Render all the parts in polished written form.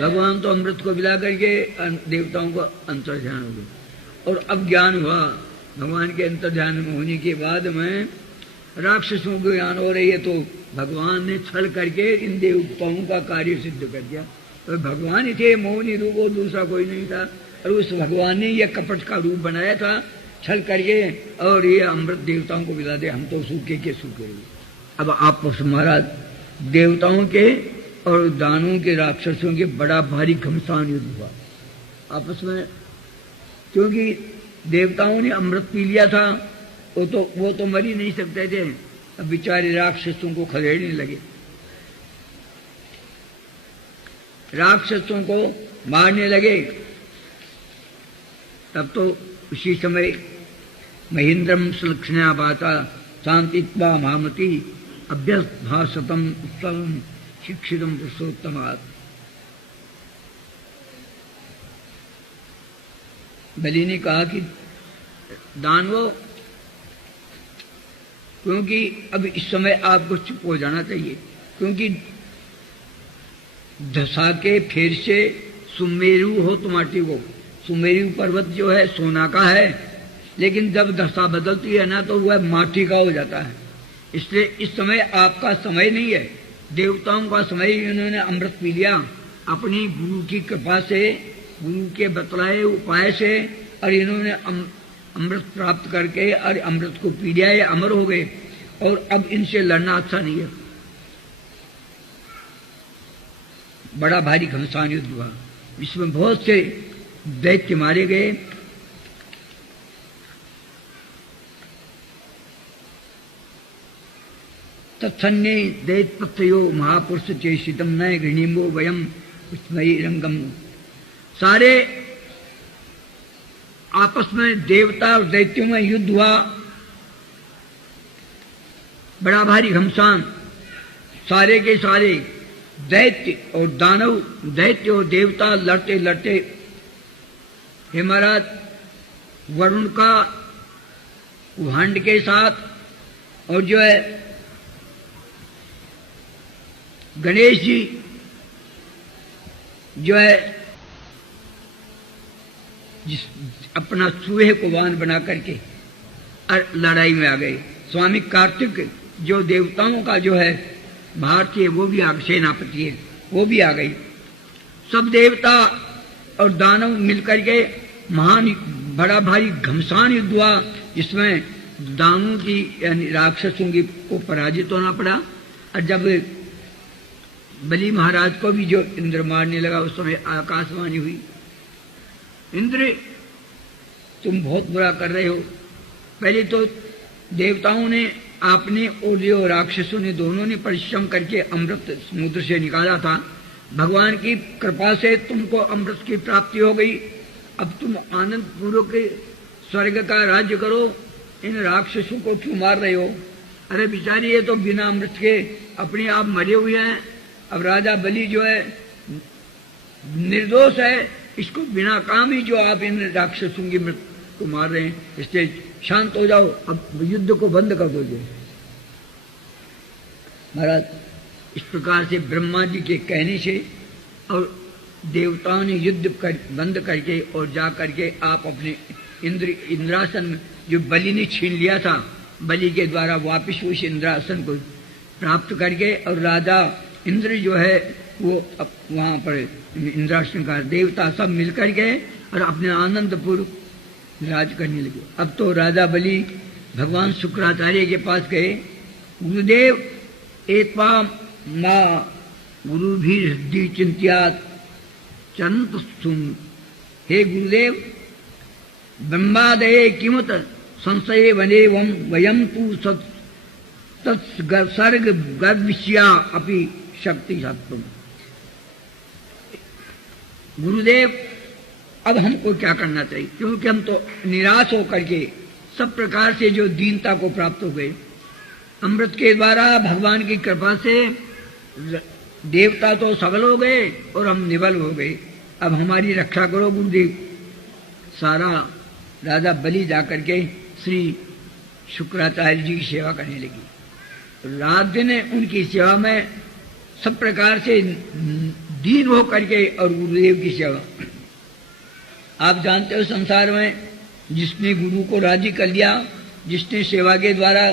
भगवान तो अमृत को पिला करके देवताओं को अंतर्ध्यान हो गए। और अब ज्ञान हुआ, भगवान के अंतर्ध्यान में होने के बाद में राक्षसों को ज्ञान हो रही है, तो भगवान ने छल करके इन देवताओं का कार्य सिद्ध कर दिया। तो भगवान ही थे, मोहिनी रूप, और दूसरा कोई नहीं था। और उस भगवान ने यह कपट का रूप बनाया था छल करके, और ये अमृत देवताओं को पिला दे, हम तो सूखे के सूखे। अब आपस महाराज देवताओं के और दानों के राक्षसों के बड़ा भारी घमसान युद्ध हुआ आपस में, क्योंकि देवताओं ने अमृत पी लिया था, वो तो मर ही नहीं सकते थे। अब बेचारे राक्षसों को खदेड़ने लगे, राक्षसों को मारने लगे। तब तो उसी समय महेंद्रम सुलक्षणा बाता शांतित्वा महामती अभ्यस्त भाषतम उत्तम शिक्षितम पुरुषोत्तमात्। बलि ने कहा कि दानवों, क्योंकि अब इस समय आपको चुप हो जाना चाहिए, क्योंकि दशा के फेर से सुमेरु हो तुम्हारी को। सुमेरु पर्वत जो है सोना का है, लेकिन जब दशा बदलती है ना तो वह माटी का हो जाता है। इसलिए इस समय आपका समय नहीं है, देवताओं का समय। इन्होंने अमृत पी लिया अपनी गुरु की कृपा से, गुरु के बतलाए उपाय से, और इन्होंने अमृत प्राप्त करके और अमृत को पी लिया, ये अमर हो गए। और अब इनसे लड़ना अच्छा नहीं है। बड़ा भारी घमसान युद्ध हुआ, इसमें बहुत से दैत्य मारे गए। तत्सन्ने दैत्यपत्रयो महापुरुष चेषितम न गृणीमो वयम उसमयी रंगम। सारे आपस में देवता और दैत्यों में युद्ध हुआ, बड़ा भारी घमसान। सारे के सारे दैत्य और दानव, दैत्य और देवता लड़ते लड़ते हे महाराज वरुण का भांड के साथ, और जो है गणेश जी जो है जिस अपना चूहे को वाहन बना करके लड़ाई में आ गए। स्वामी कार्तिक जो देवताओं का जो है भारतीय, वो भी सेनापति है, वो भी आ गई। सब देवता और दानव मिलकर के महान बड़ा भारी घमसान युद्ध हुआ, जिसमें दानवों की यानी राक्षसों की को पराजित होना पड़ा। और जब बलि महाराज को भी जो इंद्र मारने लगा, उस समय आकाशवाणी हुई, इंद्र तुम बहुत बुरा कर रहे हो। पहले तो देवताओं ने आपने और जो राक्षसों ने दोनों ने परिश्रम करके अमृत समुद्र से निकाला था। भगवान की कृपा से तुमको अमृत की प्राप्ति हो गई। अब तुम आनंद पूर्वक स्वर्ग का राज्य करो, इन राक्षसों को क्यों मार रहे हो? अरे बिचारी ये तो बिना अमृत के अपने आप मरे हुए हैं। अब राजा बलि जो है निर्दोष है, इसको बिना काम ही जो आप इन राक्षसों की मृत्यु को मार रहे हैं, इसलिए शांत हो जाओ, अब युद्ध को बंद कर दो। महाराज इस प्रकार से ब्रह्मा जी के कहने से और देवताओं ने युद्ध बंद करके और जा करके आप अपने इंद्रासन में जो बलि ने छीन लिया था, बलि के द्वारा वापिस उस इंद्रासन को प्राप्त करके, और राजा इंद्र जो है वो अब वहां पर इंद्रासन का देवता सब मिलकर गए और अपने आनंद पूर्वक राज करने लगे। अब तो राजा बलि भगवान शुक्राचार्य के पास गए, गुरुदेव एत्वा मां गुरु भी हृदय चिंत्यात चंत सुन। हे गुरुदेव ब्रह्मादये किमत संशय वने वयम तू तत्सर्ग गर्विष्या अपि शक्ति सत्वम। गुरुदेव अब हमको क्या करना चाहिए, क्योंकि हम तो निराश होकर के सब प्रकार से जो दीनता को प्राप्त हो गए। अमृत के द्वारा भगवान की कृपा से देवता तो सबल हो गए और हम निबल हो गए। अब हमारी रक्षा करो गुरुदेव। सारा राजा बलि जाकर के श्री शुक्राचार्य जी की सेवा करने लगी। रात दिन उनकी सेवा में सब प्रकार से दीन हो करके और गुरुदेव की सेवा। आप जानते हो संसार में जिसने गुरु को राजी कर लिया, जिसने सेवा के द्वारा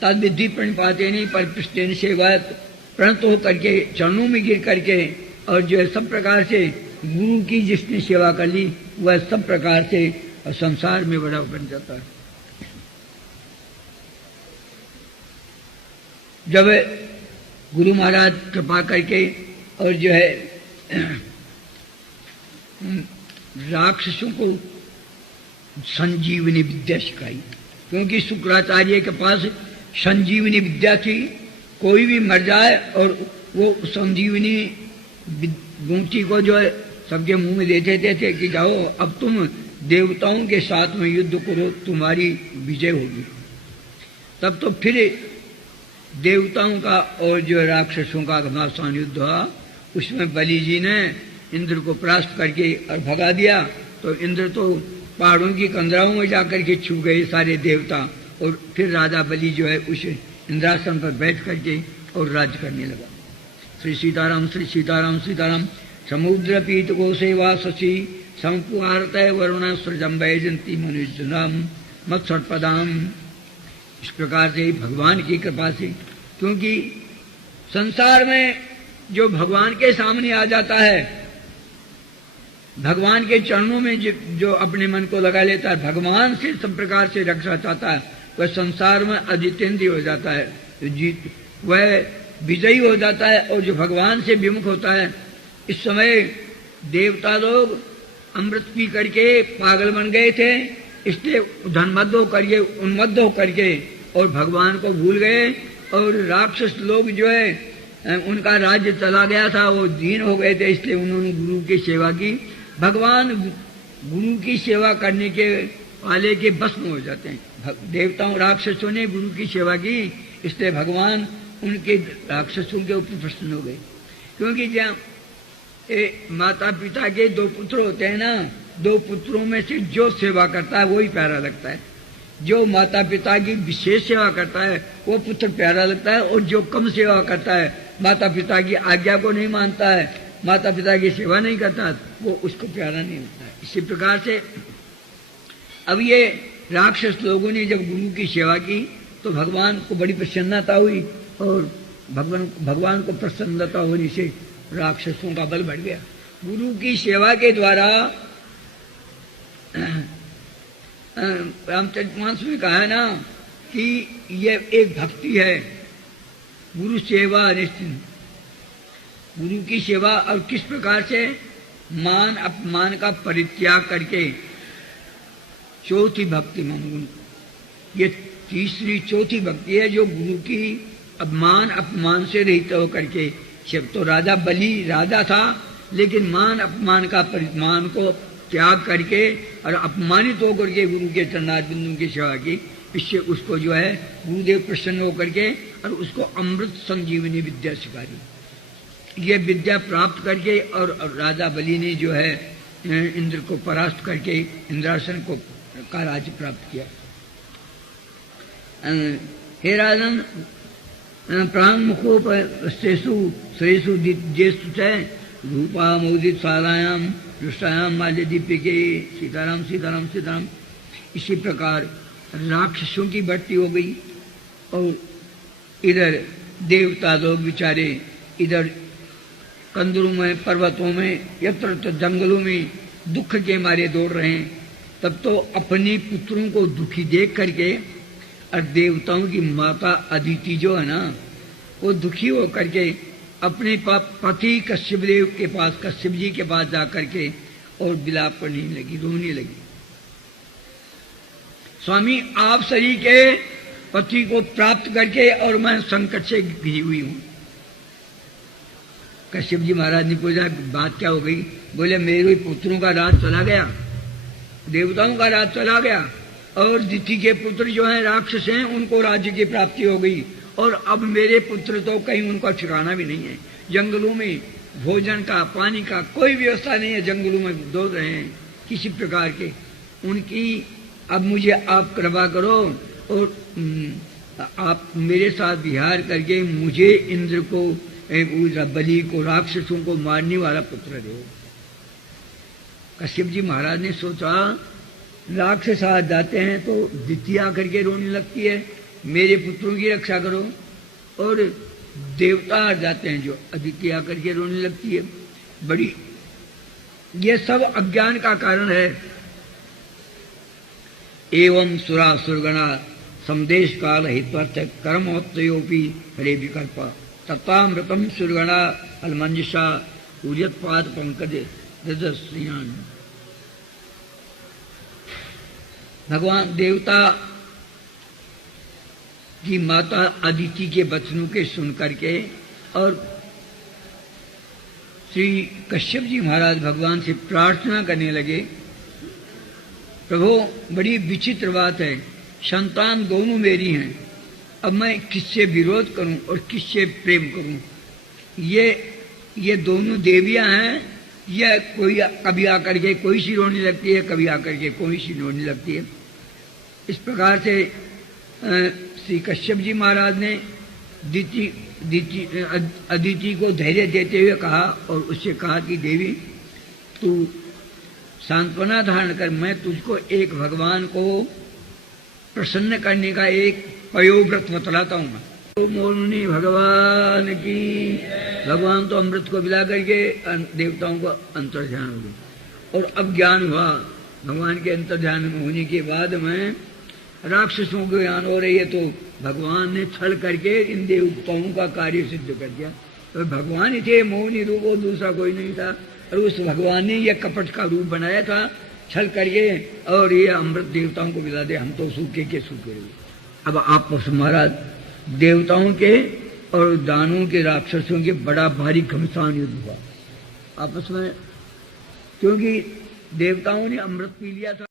तद विधि प्रणिपाते नहीं पर पृष्ठेन सेवा प्रणत हो करके चरणों में गिर करके और जो है सब प्रकार से गुरु की जिसने सेवा कर ली वह सब प्रकार से संसार में बड़ा बन जाता है। जब गुरु महाराज कृपा करके और जो है राक्षसों को संजीवनी विद्या सिखाई, क्योंकि शुक्राचार्य के पास संजीवनी विद्या थी। कोई भी मर जाए और वो संजीवनी बूटी को जो है सबके मुंह में दे देते थे कि जाओ अब तुम देवताओं के साथ में युद्ध करो, तुम्हारी विजय होगी। तब तो फिर देवताओं का और जो राक्षसों का घमासान युद्ध हुआ। उसमें बलि जी ने इंद्र को परास्त करके और भगा दिया, तो इंद्र तो पहाड़ों की कंदराओं में जाकर के छू गए सारे देवता, और फिर राजा बलि जो है उस इंद्रासन पर बैठ करके और राज्य करने लगा। श्री सीताराम श्री सीताराम सीताराम। समुद्र पीत को सेवा शशि संपुआरत वरुण सृजम वैजंती मनुजनाम मत्सत्पदाम। इस प्रकार से भगवान की कृपा से, क्योंकि संसार में जो भगवान के सामने आ जाता है, भगवान के चरणों में जो अपने मन को लगा लेता है, भगवान से सब प्रकार से रक्षा चाहता है, वह संसार में अजितेंद्रिय हो जाता है, वह विजयी हो जाता है। और जो भगवान से विमुख होता है, इस समय देवता लोग अमृत पी करके पागल बन गए थे, इसलिए धनमद होकर के उन्मत्त होकर के और भगवान को भूल गए। और राक्षस लोग जो है उनका राज्य चला गया था, वो दीन हो गए थे, इसलिए उन्होंने गुरु की सेवा की। भगवान गुरु की सेवा करने के वाले के बस में हो जाते हैं। देवताओं राक्षसों ने गुरु की सेवा की, इसलिए भगवान उनके राक्षसों के ऊपर प्रसन्न हो गए। क्योंकि जहाँ माता पिता के दो पुत्र होते हैं ना, दो पुत्रों में से जो सेवा करता है वही प्यारा लगता है। जो माता पिता की विशेष सेवा करता है वो पुत्र प्यारा लगता है, और जो कम सेवा करता है, माता पिता की आज्ञा को नहीं मानता है, माता पिता की सेवा नहीं करता, वो उसको प्यारा नहीं लगता है। इसी प्रकार से अब ये राक्षस लोगों ने जब गुरु की सेवा की तो भगवान को बड़ी प्रसन्नता हुई, और भगवान को प्रसन्नता होने से राक्षसों का बल बढ़ गया। गुरु की सेवा के द्वारा रामचरितमानस में कहा है ना कि ये एक भक्ति है, गुरु सेवा निश्चित। गुरु की सेवा और किस प्रकार से मान अपमान का परित्याग करके, चौथी भक्ति मान, ये तीसरी चौथी भक्ति है जो गुरु की मान अपमान से रहित होकर के। तो राजा बलि राजा था, लेकिन मान अपमान का परिमान को त्याग करके और अपमानित होकर के गुरु के चरणार बिंदु की सेवा की। इससे उसको जो है गुरुदेव प्रसन्न होकर के और उसको अमृत संजीवनी विद्या सिखाई। ये विद्या प्राप्त करके और राजा बलि ने जो है इंद्र को परास्त करके इंद्रासन को का राज्य प्राप्त किया। हे राजन, प्राण मुखोपस्तेषु श्रेषु ज्येष्ठ रूपा मोदित शालायाम दुष्टायाम माल्य दीप्य के। सीताराम सीताराम सीताराम। इसी प्रकार राक्षसों की बढ़ती हो गई, और इधर देवता लोग बेचारे इधर कंदरों में, पर्वतों में, यत्र तो जंगलों में दुख के मारे दौड़ रहे हैं। तब तो अपने पुत्रों को दुखी देख करके और देवताओं की माता अदिति जो है ना, वो दुखी हो करके अपने पति कश्यप देव के पास, कश्यप जी के पास जाकर के और विलाप करने लगी, रोने लगी। स्वामी, आप शरीर के पति को प्राप्त करके और मैं संकट से घिरी हुई हूं। कश्यप जी महाराज ने पूछा बात क्या हो गई? बोले मेरे पुत्रों का राज चला गया, देवताओं का राज चला गया, और दिति के पुत्र जो हैं राक्षस हैं उनको राज्य की प्राप्ति हो गई, और अब मेरे पुत्र तो कहीं उनका ठिकाना भी नहीं है। जंगलों में भोजन का, पानी का कोई व्यवस्था नहीं है, जंगलों में दौड़ रहे हैं किसी प्रकार के उनकी। अब मुझे आप कृपा करो और आप मेरे साथ विहार करके मुझे इंद्र को बलि को, राक्षसों को मारने वाला पुत्र दे। कश्यप जी महाराज ने सोचा राक्षस आ जाते हैं तो दिति आकर के रोने लगती है, मेरे पुत्रों की रक्षा करो, और देवता आ जाते हैं जो अदिति आकर के रोने लगती है। बड़ी ये सब अज्ञान का कारण है। एवं सुरा सुरगणा संदेश काल हित्वर्थ कर्मोत्तयोपि हरे विकल्प तत्वामृतम सुरगणा अलमंजसा उजत्पाद पंकज रजस्यान। भगवान देवता की माता अदिति के वचनों के सुन करके और श्री कश्यप जी महाराज भगवान से प्रार्थना करने लगे, प्रभु बड़ी विचित्र बात है, संतान दोनों मेरी हैं, अब मैं किससे विरोध करूं और किससे प्रेम करूं? ये दोनों देवियां हैं, यह कोई कभी आकर के कोई सी रोने लगती है, कभी आकर के कोई सी रोने लगती है। इस प्रकार से श्री कश्यप जी महाराज ने अदिति को धैर्य देते हुए कहा और उससे कहा कि देवी तू सांत्वना धारण कर, मैं तुझको एक भगवान को प्रसन्न करने का एक पयोव्रत बतलाता हूँ। तो मोरनी भगवान की, भगवान तो अमृत को मिला करके देवताओं को अंतर्ध्यान हो गया और अब ज्ञान हुआ। भगवान के अंतर्ध्यान में होने के बाद में राक्षसों को ज्ञान हो रही है, तो भगवान ने छल करके इन देवताओं का कार्य सिद्ध कर दिया। तो भगवान ही थे, मोहनी रूप, और दूसरा कोई नहीं था, और उस भगवान ने यह कपट का रूप बनाया था छल करके, और ये अमृत देवताओं को मिला दे, हम तो सूखे के सूखे रहे। अब आपस महाराज देवताओं के और दानों के राक्षसों के बड़ा भारी घमसान युद्ध हुआ आपस में, क्योंकि देवताओं ने अमृत पी लिया था।